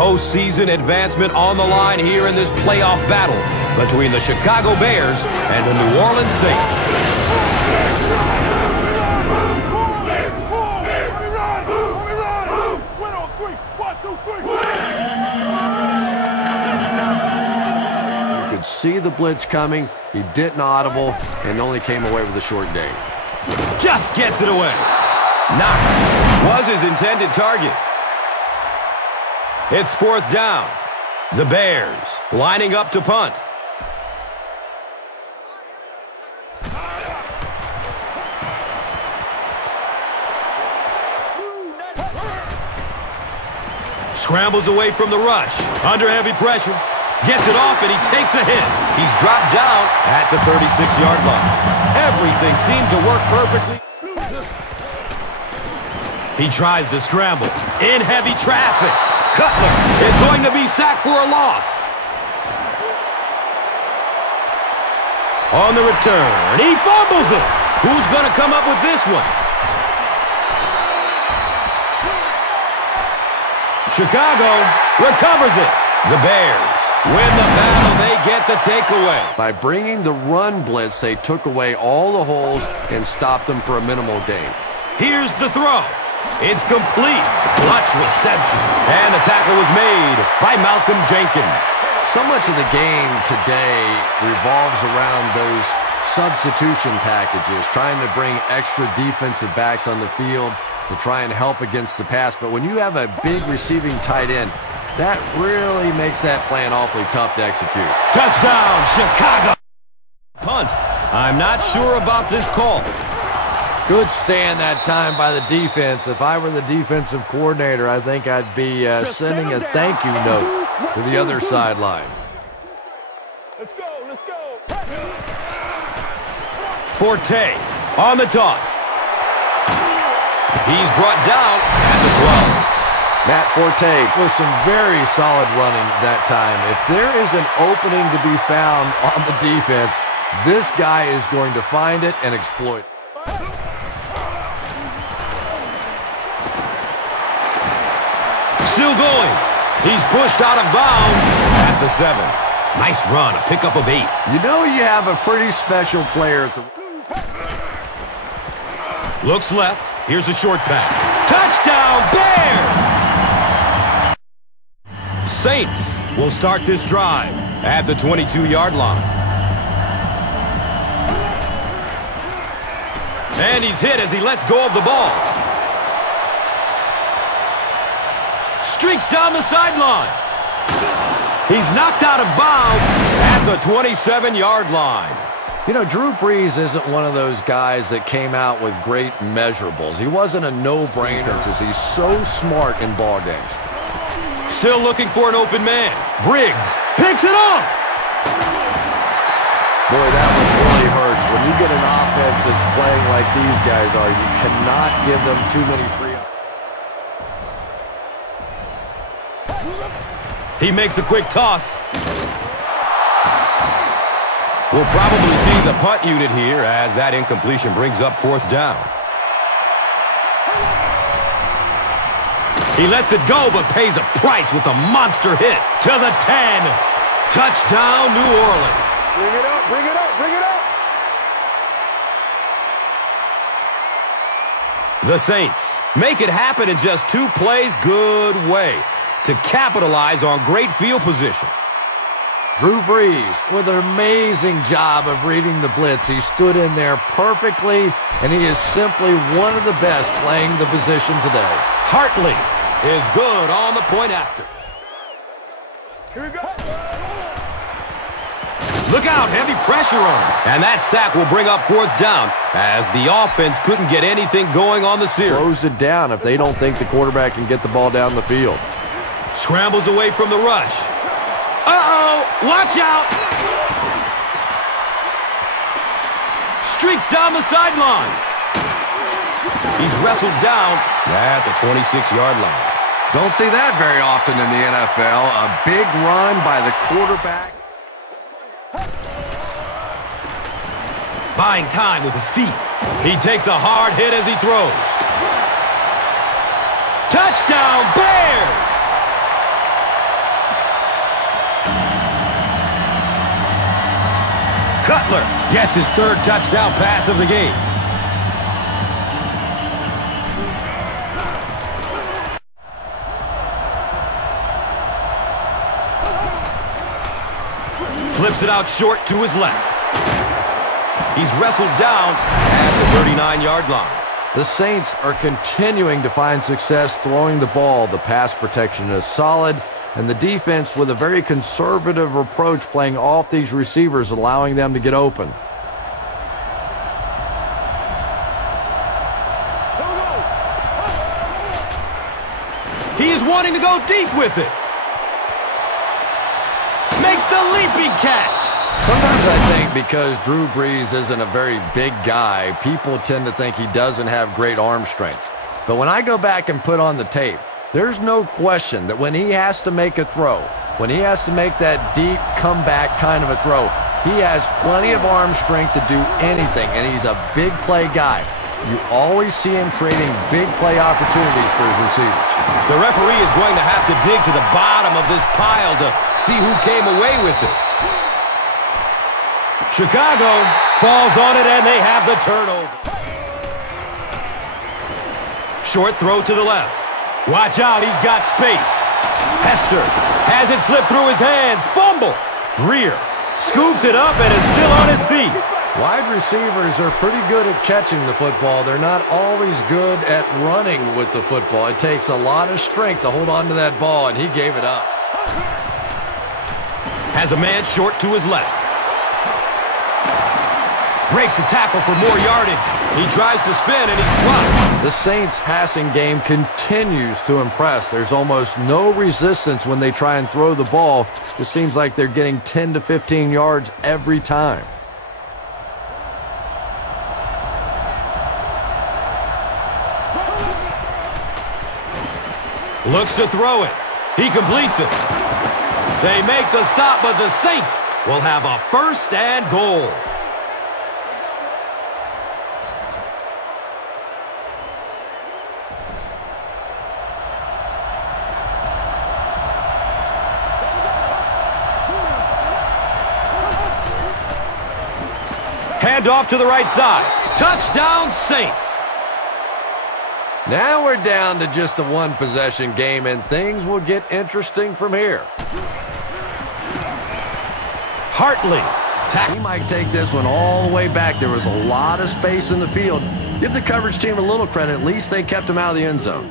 Postseason advancement on the line here in this playoff battle between the Chicago Bears and the New Orleans Saints. You could see the blitz coming. He didn't audible and only came away with a short gain. Just gets it away. Knox was his intended target. It's 4th down. The Bears lining up to punt. Scrambles away from the rush. Under heavy pressure. Gets it off and he takes a hit. He's dropped down at the 36-yard line. Everything seemed to work perfectly. He tries to scramble. In heavy traffic. Cutler is going to be sacked for a loss. On the return, he fumbles it. Who's going to come up with this one? Chicago recovers it. The Bears win the battle. They get the takeaway. By bringing the run blitz, they took away all the holes and stopped them for a minimal gain. Here's the throw. It's complete. Clutch reception. And the tackle was made by Malcolm Jenkins. So much of the game today revolves around those substitution packages, trying to bring extra defensive backs on the field to try and help against the pass. But when you have a big receiving tight end, that really makes that plan awfully tough to execute. Touchdown, Chicago. Punt. I'm not sure about this call. Good stand that time by the defense. If I were the defensive coordinator, I think I'd be sending a thank you note to the other sideline. Let's go, let's go. Forte on the toss. He's brought down at the 12. Matt Forte with some very solid running that time. If there is an opening to be found on the defense, this guy is going to find it and exploit it. Still going. He's pushed out of bounds at the 7. Nice run, a pickup of 8. You know you have a pretty special player at the... Looks left. Here's a short pass. Touchdown, Bears! Saints will start this drive at the 22-yard line. And he's hit as he lets go of the ball. Streaks down the sideline. He's knocked out of bounds at the 27-yard line. You know, Drew Brees isn't one of those guys that came out with great measurables. He wasn't a no-brainer. He's so smart in ball games. Still looking for an open man. Briggs picks it off. Boy, that one really hurts. When you get an offense that's playing like these guys are, you cannot give them too many free. He makes a quick toss. We'll probably see the punt unit here as that incompletion brings up 4th down. He lets it go but pays a price with a monster hit to the 10. Touchdown, New Orleans. Bring it up, bring it up, bring it up. The Saints make it happen in just 2 plays. Good way to capitalize on great field position. Drew Brees with an amazing job of reading the blitz. He stood in there perfectly, and he is simply one of the best playing the position today. Hartley is good on the point after. Here we go. Look out, heavy pressure on him. And that sack will bring up 4th down as the offense couldn't get anything going on the series. Close it down if they don't think the quarterback can get the ball down the field. Scrambles away from the rush. Uh-oh! Watch out! Streaks down the sideline. He's wrestled down at the 26-yard line. Don't see that very often in the NFL. A big run by the quarterback. Buying time with his feet. He takes a hard hit as he throws. Touchdown, Bears! Cutler gets his third touchdown pass of the game. Flips it out short to his left. He's wrestled down at the 39-yard line. The Saints are continuing to find success throwing the ball. The pass protection is solid, and the defense with a very conservative approach playing off these receivers, allowing them to get open. He is wanting to go deep with it. Makes the leaping catch. Sometimes I think because Drew Brees isn't a very big guy, people tend to think he doesn't have great arm strength. But when I go back and put on the tape, there's no question that when he has to make a throw, when he has to make that deep comeback kind of a throw, he has plenty of arm strength to do anything, and he's a big play guy. You always see him creating big play opportunities for his receivers. The referee is going to have to dig to the bottom of this pile to see who came away with it. Chicago falls on it, and they have the turnover. Short throw to the left. Watch out, he's got space. Hester has it slip through his hands. Fumble. Greer scoops it up and is still on his feet. Wide receivers are pretty good at catching the football. They're not always good at running with the football. It takes a lot of strength to hold on to that ball, and he gave it up. Has a man short to his left. Breaks the tackle for more yardage. He tries to spin, and he's dropped. The Saints' passing game continues to impress. There's almost no resistance when they try and throw the ball. It seems like they're getting 10 to 15 yards every time. Looks to throw it. He completes it. They make the stop, but the Saints will have a first and goal. Hand off to the right side. Touchdown, Saints. Now we're down to just a one-possession game, and things will get interesting from here. Hartley. He might take this one all the way back. There was a lot of space in the field. Give the coverage team a little credit. At least they kept him out of the end zone.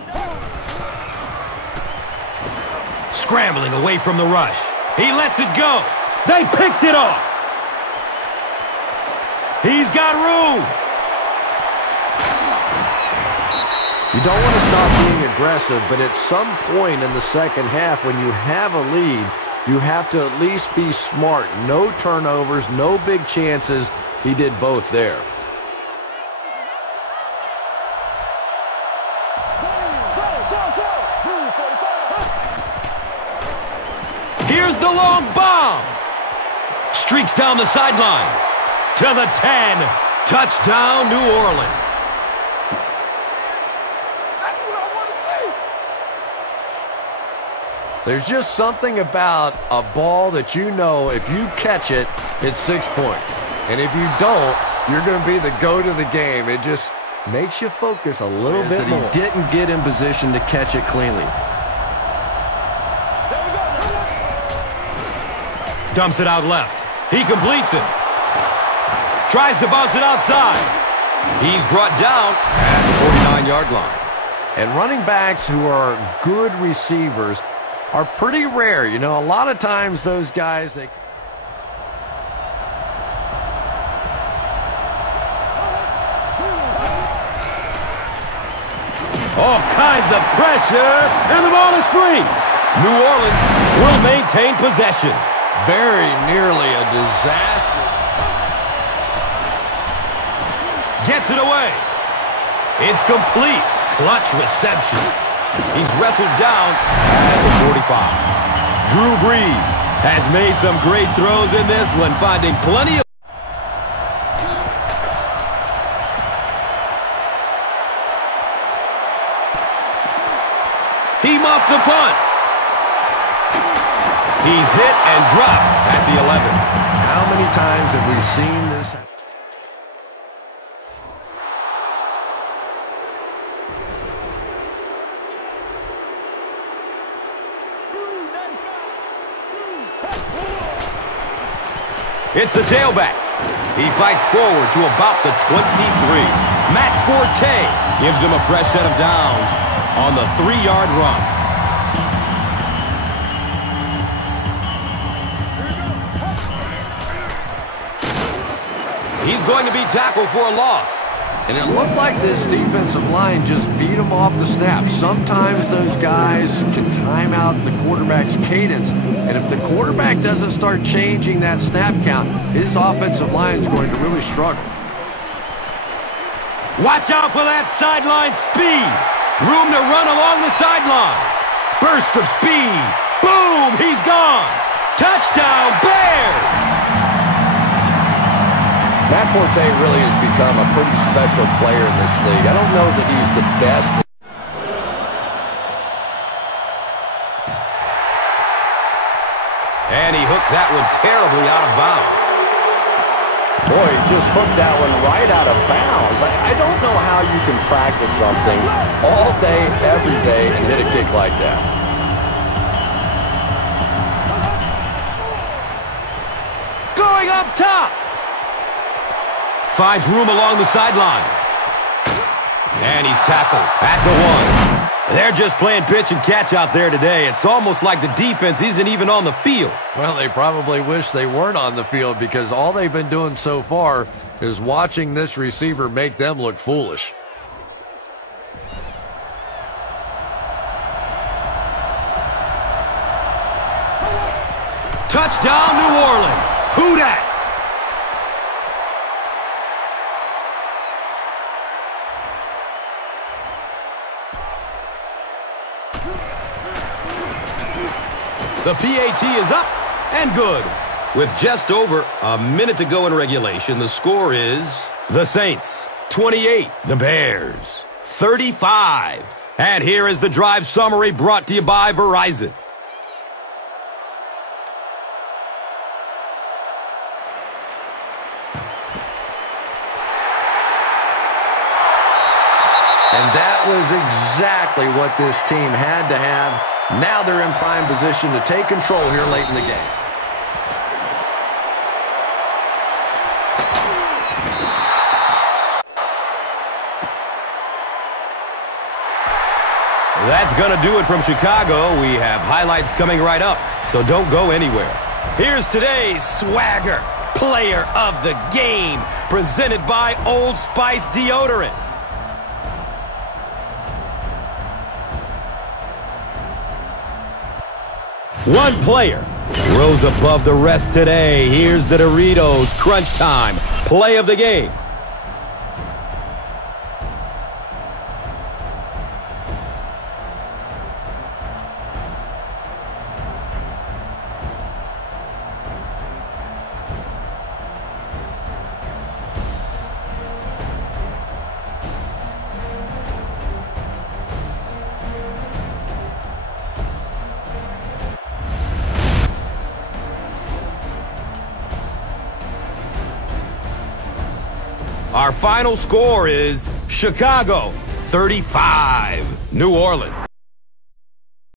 Scrambling away from the rush. He lets it go. They picked it off. He's got room. You don't want to stop being aggressive, but at some point in the second half, when you have a lead, you have to at least be smart. No turnovers, no big chances. He did both there. Here's the long bomb. Streaks down the sideline. To the 10. Touchdown, New Orleans. There's just something about a ball that you know if you catch it, it's 6 points. And if you don't, you're going to be the goat of the game. It just makes you focus a little bit more. He didn't get in position to catch it cleanly. Dumps it out left. He completes it. Tries to bounce it outside. He's brought down at the 49-yard line. And running backs who are good receivers are pretty rare. You know, a lot of times those guys, they... All kinds of pressure, and the ball is free. New Orleans will maintain possession. Very nearly a disaster. Gets it away. It's complete. Clutch reception. He's wrestled down at the 45. Drew Brees has made some great throws in this one, finding plenty of... He muffed the punt. He's hit and dropped at the 11. How many times have we seen this? It's the tailback. He fights forward to about the 23. Matt Forte gives him a fresh set of downs on the 3-yard run. He's going to be tackled for a loss. And it looked like this defensive line just beat him off the snap. Sometimes those guys can time out the quarterback's cadence. And if the quarterback doesn't start changing that snap count, his offensive line is going to really struggle. Watch out for that sideline speed. Room to run along the sideline. Burst of speed. Boom! He's gone. Touchdown, Bears! Matt Forte really has become a pretty special player in this league. I don't know that he's the best. And he hooked that one terribly out of bounds. Boy, he just hooked that one right out of bounds. I don't know how you can practice something all day, every day, and hit a kick like that. Going up top. Finds room along the sideline. And he's tackled at the 1. They're just playing pitch and catch out there today. It's almost like the defense isn't even on the field. Well, they probably wish they weren't on the field because all they've been doing so far is watching this receiver make them look foolish. Touchdown, New Orleans. Who dat? The PAT is up and good. With just over a minute to go in regulation, the score is the Saints 28, the Bears 35. And here is the drive summary brought to you by Verizon. And that was exactly what this team had to have. Now they're in prime position to take control here late in the game. That's going to do it from Chicago. We have highlights coming right up, so don't go anywhere. Here's today's Swagger Player of the Game, presented by Old Spice Deodorant. One player rose above the rest today. Here's the Doritos Crunch Time Play of the Game. Our final score is Chicago 35, New Orleans